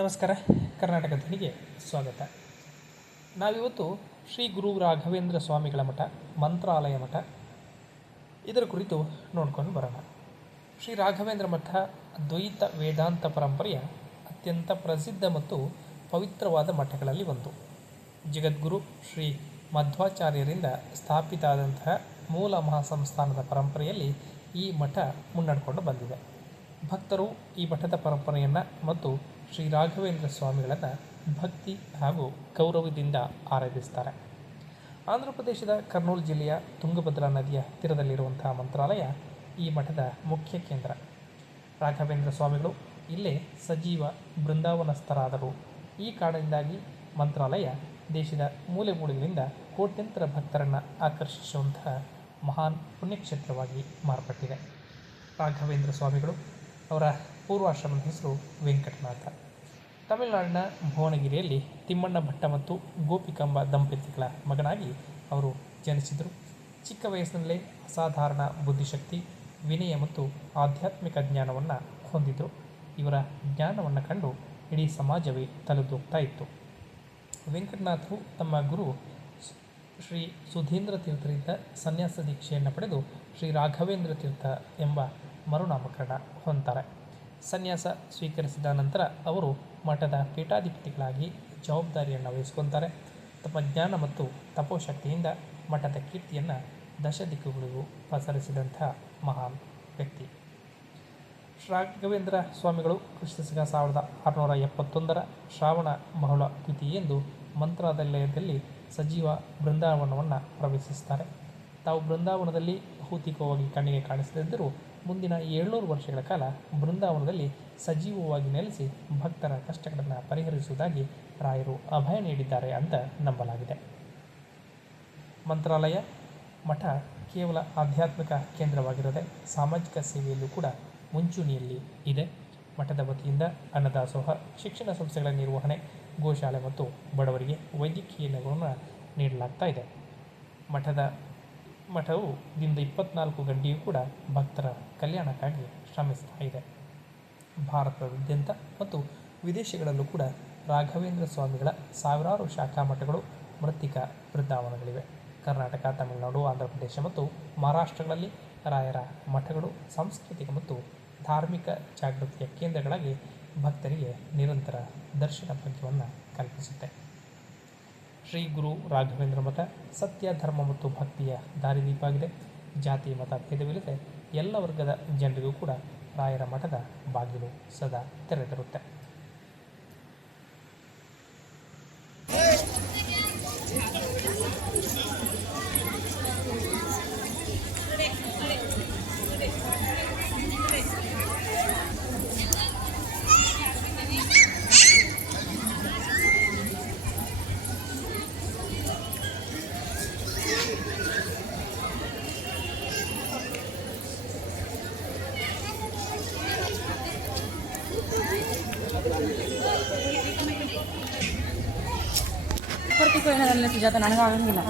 ನಮಸ್ಕಾರ. ಕರ್ನಾಟಕ ಧ್ವನಿಗೆ ಸ್ವಾಗತ. ನಾವಿವತ್ತು ಶ್ರೀ ಗುರು ರಾಘವೇಂದ್ರ ಸ್ವಾಮಿಗಳ ಮಠ, ಮಂತ್ರಾಲಯ ಮಠ, ಇದರ ಕುರಿತು ನೋಡ್ಕೊಂಡು ಬರೋಣ. ಶ್ರೀ ರಾಘವೇಂದ್ರ ಮಠ ದ್ವೈತ ವೇದಾಂತ ಪರಂಪರೆಯ ಅತ್ಯಂತ ಪ್ರಸಿದ್ಧ ಮತ್ತು ಪವಿತ್ರವಾದ ಮಠಗಳಲ್ಲಿ ಒಂದು. ಜಗದ್ಗುರು ಶ್ರೀ ಮಧ್ವಾಚಾರ್ಯರಿಂದ ಸ್ಥಾಪಿತ ಆದಂತಹ ಮೂಲ ಮಹಾಸಂಸ್ಥಾನದ ಪರಂಪರೆಯಲ್ಲಿ ಈ ಮಠ ಮುನ್ನಡೆಕೊಂಡು ಬಂದಿದೆ. ಭಕ್ತರು ಈ ಮಠದ ಪರಂಪರೆಯನ್ನು ಮತ್ತು ಶ್ರೀ ರಾಘವೇಂದ್ರ ಸ್ವಾಮಿಗಳನ್ನು ಭಕ್ತಿ ಹಾಗೂ ಗೌರವದಿಂದ ಆರಾಧಿಸ್ತಾರೆ. ಆಂಧ್ರ ಪ್ರದೇಶದ ಕರ್ನೂಲ್ ಜಿಲ್ಲೆಯ ತುಂಗಭದ್ರಾ ನದಿಯ ತೀರದಲ್ಲಿರುವಂತಹ ಮಂತ್ರಾಲಯ ಈ ಮಠದ ಮುಖ್ಯ ಕೇಂದ್ರ. ರಾಘವೇಂದ್ರ ಸ್ವಾಮಿಗಳು ಇಲ್ಲೇ ಸಜೀವ ಬೃಂದಾವನಸ್ಥರಾದರು. ಈ ಕಾರಣದಿಂದಾಗಿ ಮಂತ್ರಾಲಯ ದೇಶದ ಮೂಲೆ ಮೂಲೆಗಳಿಂದ ಕೋಟ್ಯಂತರ ಭಕ್ತರನ್ನು ಆಕರ್ಷಿಸುವಂತಹ ಮಹಾನ್ ಪುಣ್ಯಕ್ಷೇತ್ರವಾಗಿ ಮಾರ್ಪಟ್ಟಿದೆ. ರಾಘವೇಂದ್ರ ಸ್ವಾಮಿಗಳು ಅವರ ಪೂರ್ವಾಶ್ರಮದ ಹೆಸರು ವೆಂಕಟನಾಥ. ತಮಿಳುನಾಡಿನ ಭುವನಗಿರಿಯಲ್ಲಿ ತಿಮ್ಮಣ್ಣ ಭಟ್ಟ ಮತ್ತು ಗೋಪಿಕಾಂಬ ದಂಪತಿಗಳ ಮಗನಾಗಿ ಅವರು ಜನಿಸಿದರು. ಚಿಕ್ಕ ವಯಸ್ಸಿನಲ್ಲೇ ಅಸಾಧಾರಣ ಬುದ್ಧಿಶಕ್ತಿ, ವಿನಯ ಮತ್ತು ಆಧ್ಯಾತ್ಮಿಕ ಜ್ಞಾನವನ್ನು ಹೊಂದಿದ್ದರು. ಇವರ ಜ್ಞಾನವನ್ನು ಕಂಡು ಇಡೀ ಸಮಾಜವೇ ತಲೆದೂಗ್ತಾ ಇತ್ತು. ವೆಂಕಟನಾಥರು ತಮ್ಮ ಗುರು ಶ್ರೀ ಸುಧೀಂದ್ರ ತೀರ್ಥರಿಂದ ಸನ್ಯಾಸ ದೀಕ್ಷೆಯನ್ನು ಪಡೆದು ಶ್ರೀ ರಾಘವೇಂದ್ರ ತೀರ್ಥ ಎಂಬ ಮರುನಾಮಕರಣ ಹೊಂತಾರೆ. ಸನ್ಯಾಸ ಸ್ವೀಕರಿಸಿದ ನಂತರ ಅವರು ಮಠದ ಪೀಠಾಧಿಪತಿಗಳಾಗಿ ಜವಾಬ್ದಾರಿಯನ್ನು ವಹಿಸ್ಕೊತಾರೆ. ತಮ್ಮ ಜ್ಞಾನ ಮತ್ತು ತಪೋಶಕ್ತಿಯಿಂದ ಮಠದ ಕೀರ್ತಿಯನ್ನು ದಶದಿಕ್ಕುಗಳಿಗೂ ಪಸರಿಸಿದಂಥ ಮಹಾನ್ ವ್ಯಕ್ತಿ. ರಾಘವೇಂದ್ರ ಸ್ವಾಮಿಗಳು ಕ್ರಿಸ್ತಶಕ 1671 ಶ್ರಾವಣ ಬಹಳ ದ್ವಿತೀಯೆಂದು ಮಂತ್ರಾಲಯದಲ್ಲಿ ಸಜೀವ ಬೃಂದಾವನವನ್ನು ಪ್ರವೇಶಿಸುತ್ತಾರೆ. ತಾವು ಬೃಂದಾವನದಲ್ಲಿ ಭೌತಿಕವಾಗಿ ಕಣ್ಣಿಗೆ ಕಾಣಿಸದಿದ್ದರೂ ಮುಂದಿನ 700 ವರ್ಷಗಳ ಕಾಲ ಬೃಂದಾವನದಲ್ಲಿ ಸಜೀವವಾಗಿ ನೆಲೆಸಿ ಭಕ್ತರ ಕಷ್ಟಗಳನ್ನು ಪರಿಹರಿಸುವುದಾಗಿ ರಾಯರು ಅಭಯ ನೀಡಿದ್ದಾರೆ ಅಂತ ನಂಬಲಾಗಿದೆ. ಮಂತ್ರಾಲಯ ಮಠ ಕೇವಲ ಆಧ್ಯಾತ್ಮಿಕ ಕೇಂದ್ರವಾಗಿರದೆ ಸಾಮಾಜಿಕ ಸೇವೆಯಲ್ಲೂ ಕೂಡ ಮುಂಚೂಣಿಯಲ್ಲಿ ಇದೆ. ಮಠದ ವತಿಯಿಂದ ಅನ್ನದಾಸೋಹ, ಶಿಕ್ಷಣ ಸಂಸ್ಥೆಗಳ ನಿರ್ವಹಣೆ, ಗೋಶಾಲೆ ಮತ್ತು ಬಡವರಿಗೆ ವೈದ್ಯಕೀಯ ನೆರವನ್ನು ನೀಡಲಾಗ್ತಾ ಇದೆ. ಮಠವು ದಿನದ 24 ಗಂಟೆಯೂ ಕೂಡ ಭಕ್ತರ ಕಲ್ಯಾಣಕ್ಕಾಗಿ ಶ್ರಮಿಸ್ತಾ ಇದೆ. ಭಾರತದಾದ್ಯಂತ ಮತ್ತು ವಿದೇಶಗಳಲ್ಲೂ ಕೂಡ ರಾಘವೇಂದ್ರ ಸ್ವಾಮಿಗಳ ಸಾವಿರಾರು ಶಾಖಾ ಮಠಗಳು, ಮೃತ್ತಿಕ ಬೃಂದಾವನಗಳಿವೆ. ಕರ್ನಾಟಕ, ತಮಿಳುನಾಡು, ಆಂಧ್ರ ಪ್ರದೇಶ ಮತ್ತು ಮಹಾರಾಷ್ಟ್ರಗಳಲ್ಲಿ ರಾಯರ ಮಠಗಳು ಸಾಂಸ್ಕೃತಿಕ ಮತ್ತು ಧಾರ್ಮಿಕ ಜಾಗೃತಿಯ ಕೇಂದ್ರಗಳಾಗಿ ಭಕ್ತರಿಗೆ ನಿರಂತರ ದರ್ಶನ ಭಾಗ್ಯವನ್ನು ಕಲ್ಪಿಸುತ್ತೆ. ಶ್ರೀ ಗುರು ರಾಘವೇಂದ್ರ ಮಠ ಸತ್ಯ, ಧರ್ಮ ಮತ್ತು ಭಕ್ತಿಯ ದಾರಿದೀಪ ಆಗಿದೆ. ಜಾತಿ ಮತ ಭೇದವಿಲ್ಲದೆ ಎಲ್ಲ ವರ್ಗದ ಜನರಿಗೂ ಕೂಡ ರಾಯರ ಮಠದ ಬಾಗಿಲು ಸದಾ ತೆರೆದಿರುತ್ತೆ. ಸುಜಾತ ನನಗಾಗಂಗಿಲ್ಲ.